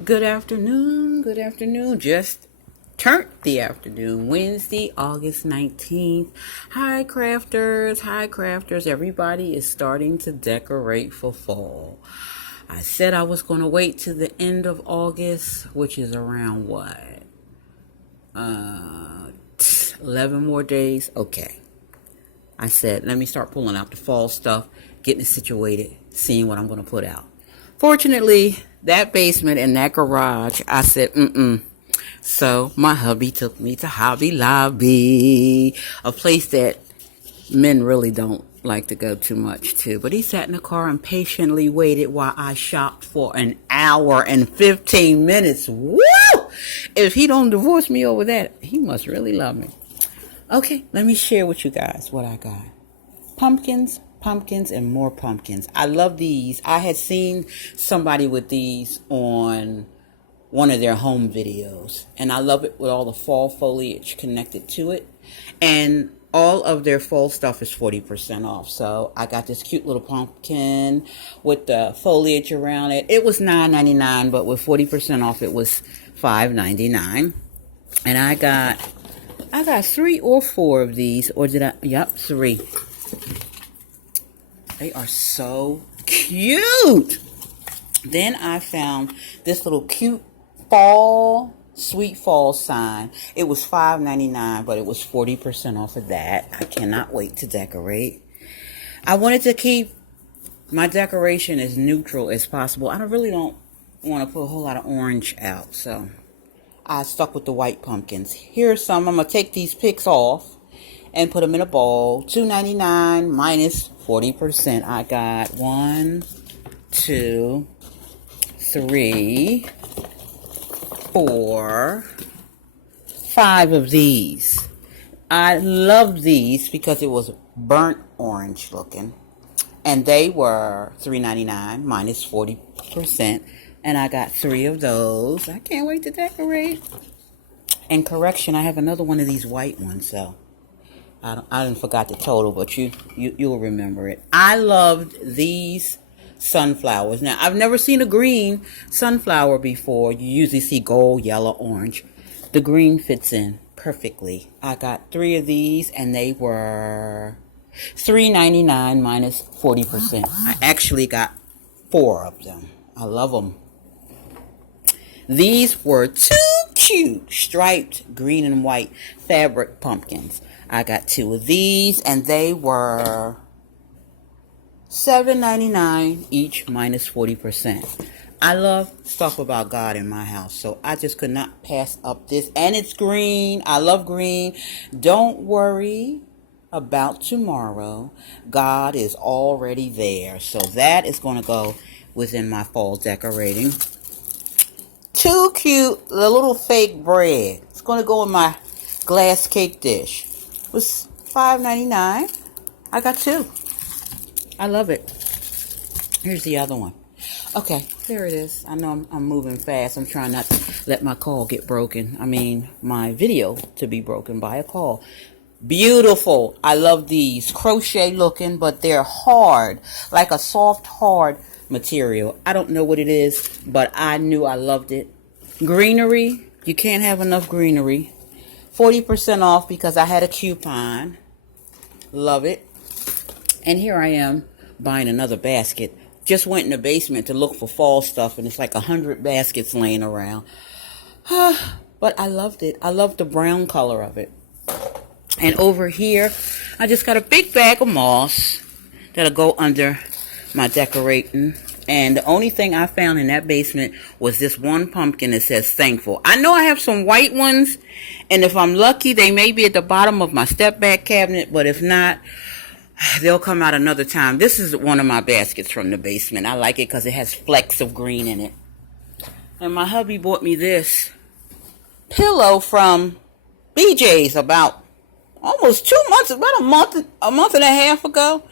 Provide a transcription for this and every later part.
Good afternoon, good afternoon. Just turned the afternoon, Wednesday, August 19th. Hi, crafters. Everybody is starting to decorate for fall. I said I was going to wait to the end of August, which is around what? 11 more days? Okay. I said, let me start pulling out the fall stuff, getting it situated, seeing what I'm going to put out. Fortunately, that basement and that garage, I said, So my hubby took me to Hobby Lobby, a place that men really don't like to go too much to. But he sat in the car and patiently waited while I shopped for an hour and 15 minutes. Woo! If he don't divorce me over that, he must really love me. Okay, let me share with you guys what I got. Pumpkins, and more pumpkins. I love these. I had seen somebody with these on one of their home videos, and I love it with all the fall foliage connected to it. And all of their fall stuff is 40% off. So I got this cute little pumpkin with the foliage around it. It was $9.99, but with 40% off, it was $5.99. And I got 3 or 4 of these, or did I? Yep, 3. They are so cute. Then I found this little cute sweet fall sign. It was $5.99, but it was 40% off of that. I cannot wait to decorate. I wanted to keep my decoration as neutral as possible. I really don't want to put a whole lot of orange out, so I stuck with the white pumpkins. Here's some. I'm going to take these picks off and put them in a bowl. $2.99 minus 40%. I got 1, 2, 3, 4, 5 of these. I love these because it was burnt orange looking. And they were $3.99 minus 40%. And I got 3 of those. I can't wait to decorate. And correction, I have another one of these white ones, so I didn't forgot the total, but you'll remember it. I loved these sunflowers. Now, I've never seen a green sunflower before. You usually see gold, yellow, orange. The green fits in perfectly. I got 3 of these, and they were $3.99 minus 40%. I actually got 4 of them. I love them. These were 2 cute striped green and white fabric pumpkins. I got 2 of these, and they were $7.99 each minus 40%. I love stuff about God in my house, so I just could not pass up this. And it's green. I love green. Don't worry about tomorrow. God is already there. So that is going to go within my fall decorating. 2 cute little fake bread. It's going to go in my glass cake dish. It was $5.99. I got 2. I love it. Here's the other one. Okay, there it is. I know I'm moving fast. I'm trying not to let my call get broken. My video to be broken by a call. Beautiful. I love these. Crochet looking, but they're hard. Like a soft, hard material. I don't know what it is, but I knew I loved it. Greenery. You can't have enough greenery. 40% off because I had a coupon. Love it. And here I am buying another basket. Just went in the basement to look for fall stuff, and it's like 100 baskets laying around. But I loved it. I loved the brown color of it. And over here, I just got a big bag of moss that'll go under my decorating. And the only thing I found in that basement was this one pumpkin that says thankful. I know I have some white ones, and if I'm lucky, they may be at the bottom of my step back cabinet, but if not, they'll come out another time. This is one of my baskets from the basement. I like it because it has flecks of green in it. And my hubby bought me this pillow from BJ's about almost 2 months, about a month and a half ago.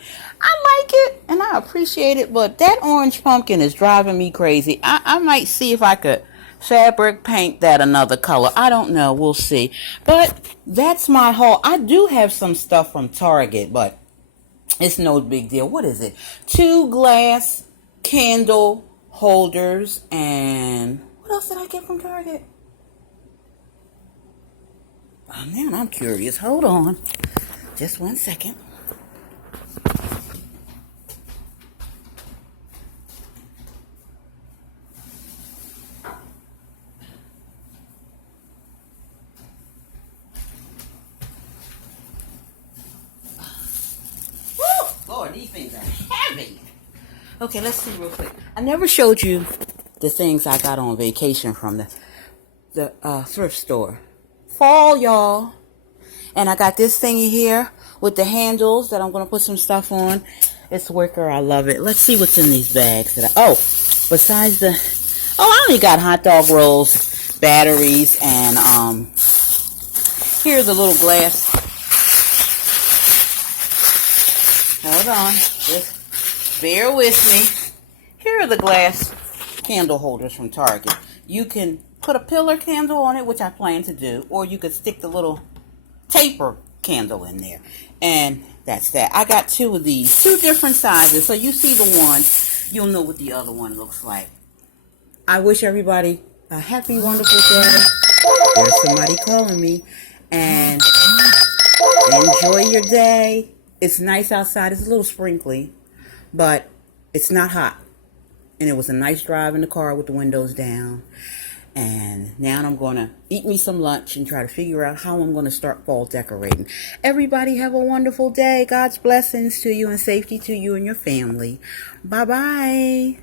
I like it and I appreciate it, but that orange pumpkin is driving me crazy. I might see if I could fabric paint that another color. I don't know. We'll see. But that's my haul. I do have some stuff from Target, but it's no big deal. What is it? 2 glass candle holders and What else did I get from Target? Oh, man, I'm curious. Hold on. Just 1 second. Woo! Lord, these things are heavy. Okay, let's see real quick. I never showed you the things I got on vacation from the thrift store. Fall, y'all. And I got this thingy here with the handles that I'm going to put some stuff on. It's wicker. I love it. Let's see what's in these bags. Besides the... Oh, I only got hot dog rolls, batteries, and here's a little glass. Hold on. Just bear with me. Here are the glass candle holders from Target. You can put a pillar candle on it, which I plan to do, or you could stick the little taper candle in there, and that's that. I got 2 of these, 2 different sizes, so you see the one, you'll know what the other one looks like. I wish everybody a happy, wonderful day. There's somebody calling me, and enjoy your day. It's nice outside. It's a little sprinkly, but it's not hot, and it was a nice drive in the car with the windows down. And now I'm going to eat me some lunch and try to figure out how I'm going to start fall decorating. Everybody have a wonderful day. God's blessings to you and safety to you and your family. Bye-bye.